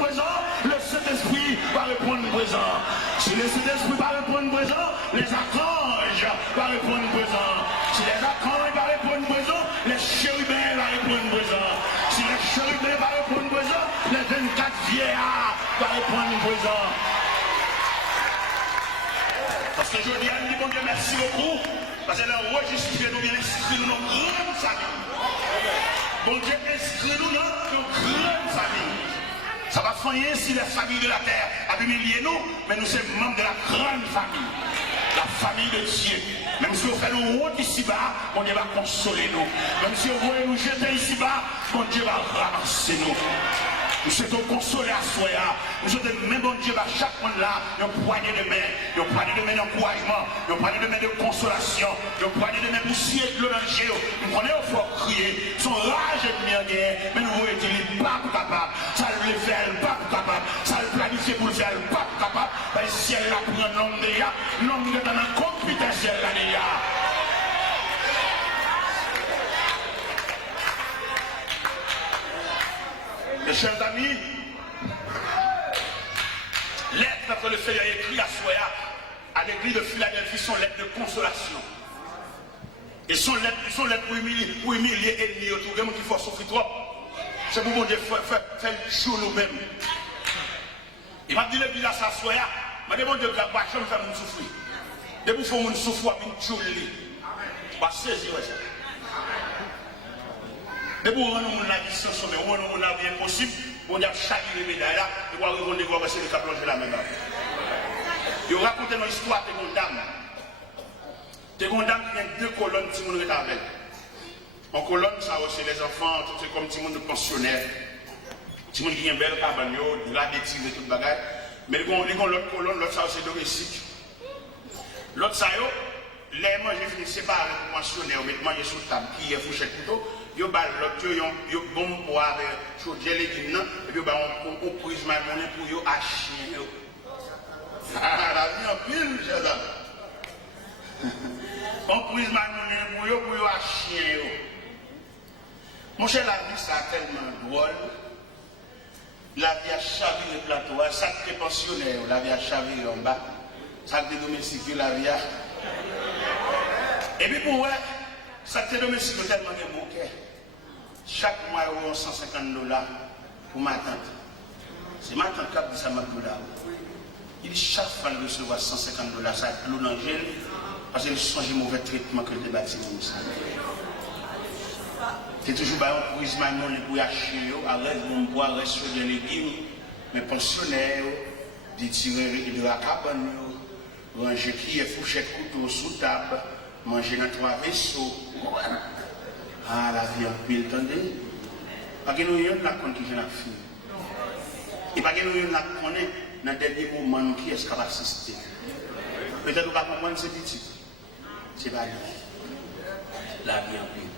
présent, le Saint-Esprit va répondre présent. Si le Saint-Esprit va répondre présent, les archanges vont répondre présent. Si les archanges vont répondre présent, les chérubins vont répondre présent. Si les chérubins vont répondre présent, les 24 vieillards vont répondre présent. Parce que je dis à lui, bon Dieu, merci beaucoup. Parce qu'elle a enregistré nous, bien inscrit nous dans une grande famille. Bon Dieu, inscrit-nous dans une grande famille. Ça va soigner si les familles de la terre a humilié nous, mais nous sommes membres de la grande famille. La famille de Dieu. Même si on fait nous honte ici-bas, bon Dieu va consoler nous. Même si on veut nous jeter ici-bas, bon Dieu va ramasser nous. Nous souhaitons consoler à soi. Nous souhaitons même bon Dieu à chaque monde là, une poignée de main d'encouragement, une poignée de main de consolation, une poignée de main pour scier le danger. Nous prenons au fort crier, son rage est bien guerre, mais nous voulons dire pas capable, ça le fait pas capable, ça le planifie pour le faire pas capable. Ben si elle a pris un homme déjà, l'homme est dans la compétence là déjà. Mes chers amis, lettre que le Seigneur écrit à Soya, à l'église de Philadelphie, sont lettres de consolation. Et sont lettres pour humilier ennemis, tout le monde qui faut souffrir trop. C'est pour mon Dieu faire le jour nous-mêmes. Il m'a dit l'église à sa Soya, il m'a dit mon Dieu, je ne vais pas faire mon souffrir. De vous faire mon souffrir, je vais le va saisir ça. Mais pour rendre la vie sans sommet, on a bien possible, on a chaque médaille là, et on va répondre à ce qui a plongé la même. Il raconte une histoire de mon dame. De mon dame qui a deux colonnes, si vous le avec. En colonne, ça c'est les enfants, tout c'est comme petit monde de pensionnaires. Petit monde qui a une belle cabane, il a des tirs et tout le bagage. Mais ils ont l'autre colonne, l'autre ça c'est domestique. L'autre ça, les manger finissent séparés pour pensionnaires, mais manger sur table, qui est fourchette couteau. Yo bal l'autre yo bon pour avec chaudier les guines et puis on prise ma monnaie pour yo acheter yo. Ah la vie en pile chers amis. On prise ma monnaie pour yo acheter yo. Mon cher la vie ça tellement drôle. La vie a chaviré le plateau, ça qui est pensionnaire, la vie a chaviré en bas. Ça qui est domestique, la vie a. Et puis pour moi, ça qui est domestique tellement de bon cœur. Chaque mois, il y a $150 pour ma tante. C'est ma tante qui a dit ça, ma $. Il dit chaque fois qu'il reçoit $150, ça a l'eau dans le gel, parce qu'il change le mauvais traitement que le bâtiment. C'est toujours un prisme pour acheter, arrête mon bois, reste sur des légumes, mais pensionnaires, des tireurs de la cabane, ranger qui est fourchette couteau sous table, manger dans 3 vaisseaux. Ah, la vie en pile, attendez. Parce que nous avons la compte qui vient la fille. Et parce que nous avons la connaît dans le dernier moment qui est-ce qui va assister. Peut-être que nous ne pouvons pas comprendre ce petit. C'est pas lui. La vie en pile.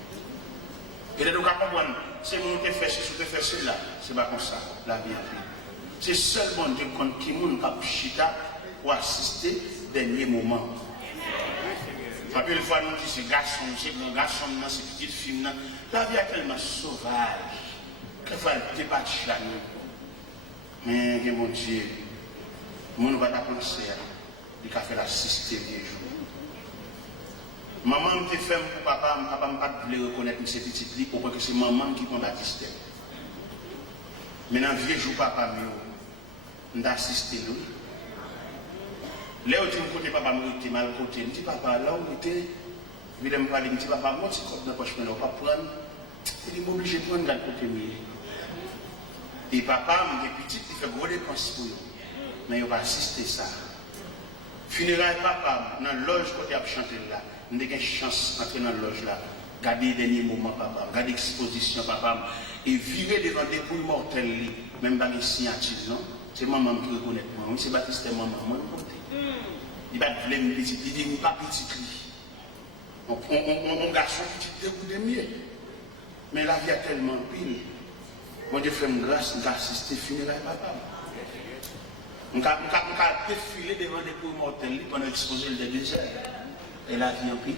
Peut-être que nous ne pouvons pas comprendre. C'est mon qui fait ceci, qui fait cela. C'est pas comme ça. La vie en pile. C'est seul bon Dieu qui nous a chita pour assister au dernier moment. Après, une fois, nous disons, c'est garçon, c'est bon garçon, c'est petite fille. La vie est tellement sauvage. Qu'elle va débattre là. Mais, mon Dieu, nous ne va pas penser à faire l'assister des jours. Maman me fait pour papa ne pas reconnaître ces petites filles pour que c'est maman qui compte assister. Maintenant, vieux jour, papa, nous assisté nous. Là où tu me côté papa me dit mal côté, me dit papa là où était, je vais me parler, me dit papa moi c'est comme dans poche mais on pas prendre, il est obligé de prendre dans côté mieux. Et papa me dit petit, il fait gros dépenses pour eux, mais il va assister ça. Funérailles papa dans loge côté à chanter là, on a une chance d'entrer dans loge là, garder les derniers moments papa, garder l'exposition papa et virer devant des poules mortelles, même pas les signatures non, c'est maman qui reconnaît moi, c'est Baptiste maman moi. Il va te me petit, il dit, pas petit. On garçon petit dégoût de mieux. Mais la vie a tellement pile. Mon Dieu fait une grâce, on a assisté funérailles papa. On a défilé devant des poules mortelles pendant l'exposé le désert. Et la vie en pile.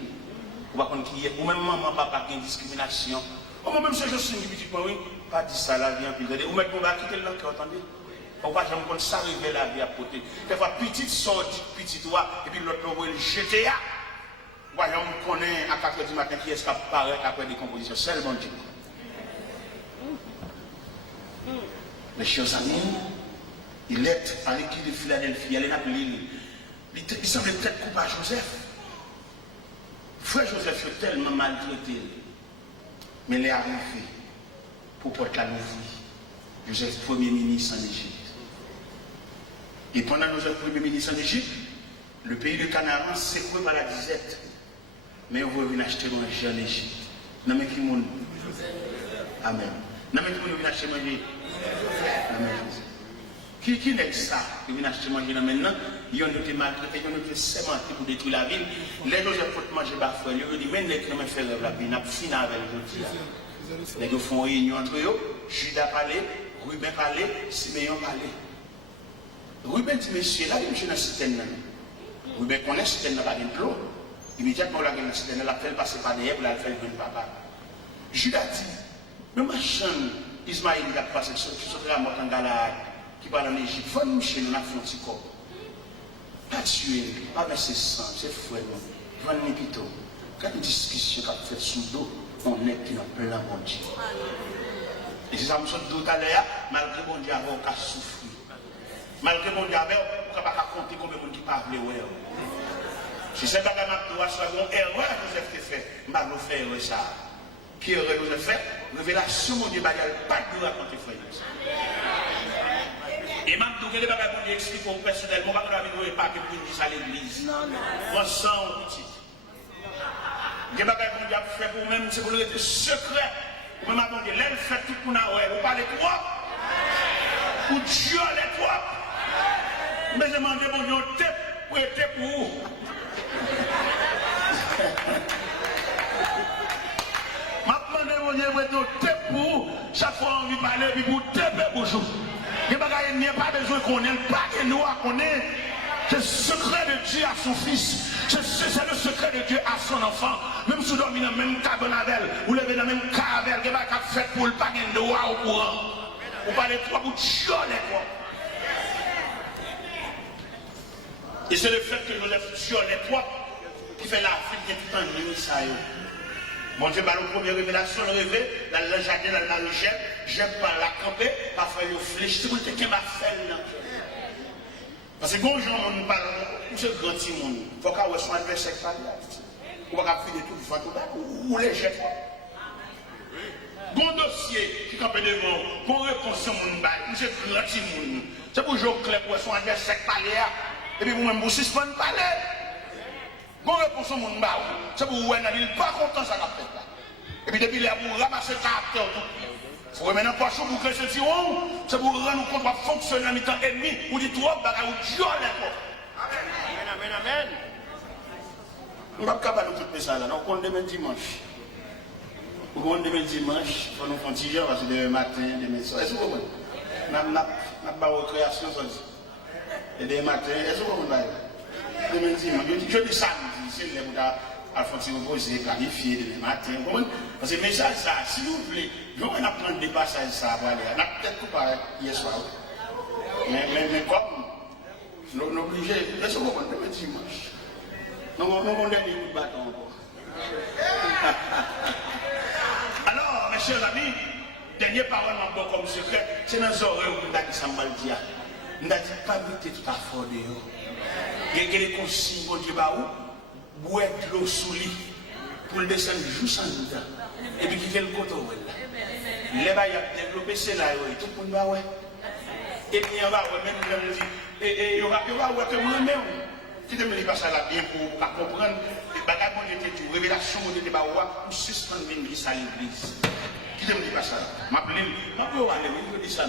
On va comprendre qu'il y a, ou même maman, papa, qui a une discrimination. Ou même si je suis une petite, oui, pas dit ça, la vie en pile. Ou même on va quitter le cœur, attendez. On va jamais comme ça arriver la vie à côté. Des fois, petite sortie, petit toi, et puis l'autre va le jeter. Voyons, on connaît à 4h du matin qui est-ce qui apparaît après des compositions. Seulement Dieu. Mes chers amis, il est à l'église de Philadelphie, elle est appelée l'île. Il semble peut-être coupable à Joseph. Frère Joseph est tellement maltraité. Mais il est arrivé pour porter la vie. Joseph, premier ministre en Égypte. Et pendant Joseph, premier ministre en Égypte, le pays de Canaan secoué par la disette. Mais on va venir acheter manger en Égypte. Non mais qui monde? Amen. Non mais qui monde vient acheter manger? Amen. Qui n'est ça? Qui vient acheter manger maintenant? Ils ont été maltraités, ils ont été sémentés pour détruire la ville. Les gens ont mangé parfois. Ils ont dit, mais les gens ont fait rêve la vie. Ils ont fini avec les gens. Ils font réunion entre eux. Judas parlait, Ruben parlait, Siméon parlait. Ruben dit, monsieur, là, il est dans la citerne. Ruben connaît la citerne, pas de l'eau. Immédiatement, la citerne, elle a fait passer par derrière pour la faire venir papa. Judas dit, mais ma chambre, Ismaël, il a passé sur la mort en Galade, qui va en Égypte. Faut nous chez nous, la frontière. Pas tuer, pas verser sang, c'est frère. Venez plutôt. Quand une discussion qu'a fait sous dos, on est qui n'a plein mon Dieu. Et c'est ça, je me suis dit tout à l'heure, malgré mon Dieu, on a souffert. Malgré mon Dieu, on ne peut pas compter combien de gens qui parlent. Si c'est pas que je dois soit une erreur que Joseph a fait, je ne vais pas faire ça. Qui erreur que Joseph fait? Révélation, mon Dieu, il n'y a pas de raconter frère. Et même si vous ne pouvez pas expliquer personnellement, je ne vais pas dire à l'église. On sent un petit. Je ne vais pas faire pour vous-même, c'est pour le secret. Vous me demandez, l'aile fait tout pour nous, vous parlez trop, ou Dieu les trop. Mais je demande, mon Dieu, pour être pour vous. Je demande, mon Dieu, pour être pour vous. Chaque fois, on vient parler, puis vous taper pour vous. Il n'y a pas besoin qu'on ait pas que nous à connaître. C'est le secret de Dieu à son fils. C'est le secret de Dieu à son enfant. Même si vous dormez dans le même carbonavelle, vous levez dans le même caravelle, vous n'avez pas fait pour le paquet de droit au courant. Vous parlez trois bouts de chiolet, quoi. Et c'est le fait que Joseph tue les trois qui fait la fuite de tout un ministère. Mon Dieu, par la première révélation, le réveil, dans le jardin, dans la richesse, j'aime pas la camper, parfois il fléchit, c'est pour te qu'il m'a fait là. Parce que quand les gens parlent, c'est grand monde, il faut qu'on soit adversaire par là. On va finir tout le temps, ou les jets. Bon dossier qui campe devant, bon réponse au monde, c'est grand monde. C'est pour jouer clair pour son adversaire par là. Et puis vous-même, vous suspendez parler. Bon réponse au monde, c'est pour vous, il n'est pas content ça qu'a fait là. Et puis depuis là, vous ramassez le caractère. Il faut remettre un poisson pour créer ce tiron. C'est pour rendre compte de fonctionner en mi-temps ennemi. Vous dites trop, ou Dieu là. Amen, amen, amen. On va pas capable de tout ça là. On compte demain dimanche. On compte demain dimanche. Il faut nous faire un petit jour parce que demain matin, demain soir. Est-ce que vous comprenez? On a pas de récréation. Et demain matin, est-ce que vous comprenez? Demain dimanche. Je dis samedi. C'est le temps Alphonse reposer, planifier demain matin. Parce que message ça, si vous voulez, je vais apprendre des passages ça pour aller. On a peut-être pas hier soir. Mais comme nous obligés, est-ce que vous comprenez demain dimanche? Nous avons des bâtons encore. Alors, mes chers amis, dernière parole encore comme secret, c'est dans les oreilles où nous avons dit ça mal dit. Nous avons dit pas mettez tout à fort dehors. Il y a des consignes pour Dieu où boire de l'eau sous lit pour le descendre juste en dedans. Et puis quitter le coton. Les bails ont développé c'est là, tout le monde va ouais. Et puis on va même nous dire, et on va voir que moi-même, si tu me dis pas ça là bien pour comprendre, les bagages qu'on était tout, révélation qu'on était pas pour suspendre l'église à l'église. Qui te me dit pas ça? M'appeler, aller, mais je dis ça.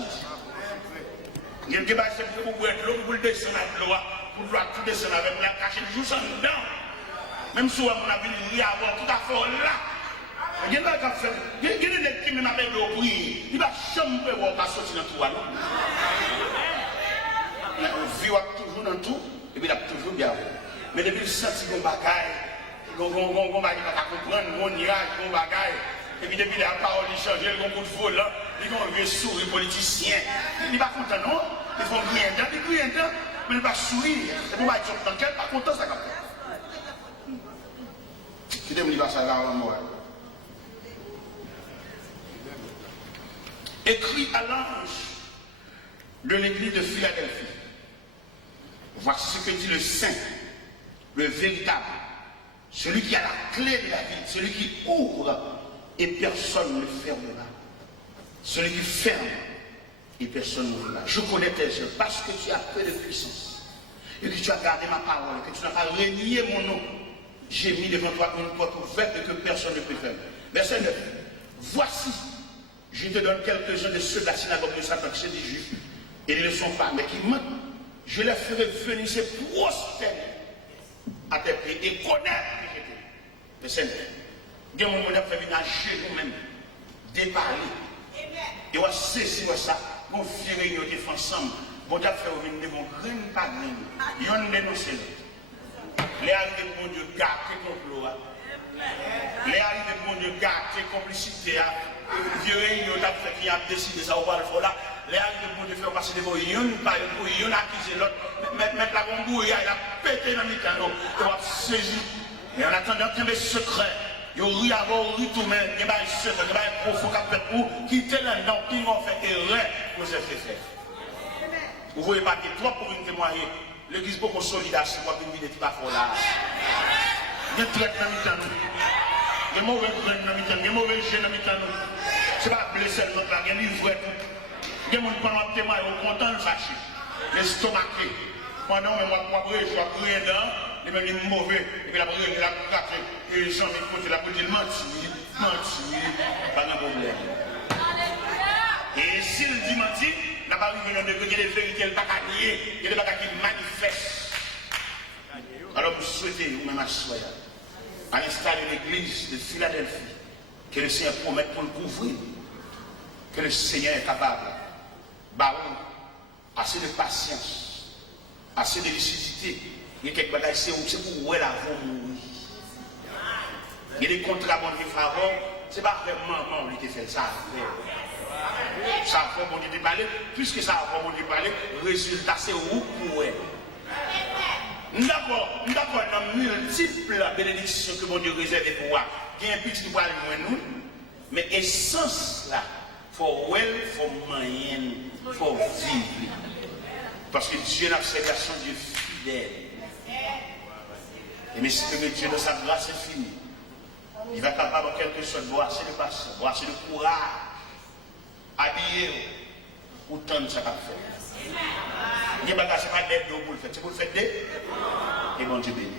Il y a des bagages pour boire de l'eau, pour le descendre à l'eau, pour tout descendre avec la cacher juste en dedans. Même si on a vu avoir tout à fait là. Il y a des gens qui m'ont appelé au bruit. Il va jamais voir sortir dans tout. On vit toujours dans tout, et puis il a toujours bien. Mais depuis le senti qu'on bagaille, qu'on va comprendre, mon mirage, qu'on bagaille, Et puis depuis la parole, il change, le coup de vol là, ils vont enlever sourire politicien. Il n'est pas content, non? Ils font rien dedans, ils crient dedans, mais il va sourire. Et puis, ils sont dans quel pas content, ça comme ça. Qui dit que ça va avant moi? Écrit à l'ange de l'église de Philadelphie. Voici ce que dit le saint, le véritable, celui qui a la clé de la vie, celui qui ouvre et personne ne fermera. Celui qui ferme et personne n'ouvrira. Je connais tes œuvres parce que tu as peu de puissance et que tu as gardé ma parole, et que tu n'as pas renié mon nom. J'ai mis devant toi une porte ouverte et que personne ne peut fermer. Verset 9. Voici, je te donne quelques-uns de ceux de la synagogue de Satan, qui sont des juifs, et ils ne le sont pas, mais qui mentent. Je les ferai venir se prosterner à tes pieds et connaître que j'étais. Verset 9. Il y a un moment où on a fait venir à genoux même, déparler. Et on va saisir ça, on va faire réunion ensemble. Bon, tu as fait venir devant graine par graine. Il y a un dénoncé l'autre. Les arrivés de mon Dieu gâter complot. Les arrivés de mon Dieu gâter complicité. Vieux réunion, tu as fait qui a décidé ça, on va le faire là. Les arrivés de mon Dieu faire passer devant une par une, il y en a accusé l'autre. Mettre la bombouille, il a pété dans le mécano. Et on va saisir. Et en attendant, il y a des secrets. Il y a un tout même, il y a un secret, il y a un profond qui a fait pour quitter là-dedans, qui m'a fait erreur pour se faire. Vous voyez pas que toi pour une témoigner, l'église beaucoup solide, c'est moi qui me dis pas fort là. Il y a traite dans le temps. Il y a mauvais grain dans le temps, il y a mauvais jeu dans le temps. C'est pas blessé l'autre là, il y a livre tout. Il y a des gens qui témoignent, ils sont contents de fâcher. L'estomaqué. Pendant que moi, je suis rien dedans, les mêmes sont mauvais, et puis la brûle, la craquer, et les gens qui côté la brûle, ils mentent, pas de problème. Et s'il dit mentir, n'a pas arrivé dans le degré de vérité, il n'y a pas qu'à nier, il n'y a pas qu'à manifeste. Alors vous souhaitez, vous-même asseoir, à l'instar de l'église de Philadelphie, que le Seigneur promette pour le couvrir, que le Seigneur est capable, assez de patience, assez de lucidité. Il y a quelque chose, c'est pour où elle a mourir. Il y a des contrats qui font avant, ce n'est pas vraiment lui qui fait ça. Ça a fait bon Dieu parler, puisque ça a fait bon Dieu parler, le résultat c'est où pour elle. D'accord, dans multiples bénédictions que mon Dieu réserve pour moi. Il y a un petit qui va aller nous, mais essence là, for well, for moyen, for vivre. Parce que Dieu n'a fait son Dieu fidèle. Et mais si Dieu de sa grâce est fini, il va capable en quelque sorte de boire assez de patience, boire assez de courage, habiller autant de ça qu'a fait. Il n'y a pas de d'aide pour le faire, c'est pour le faire d'aide. Et bon Dieu bénit.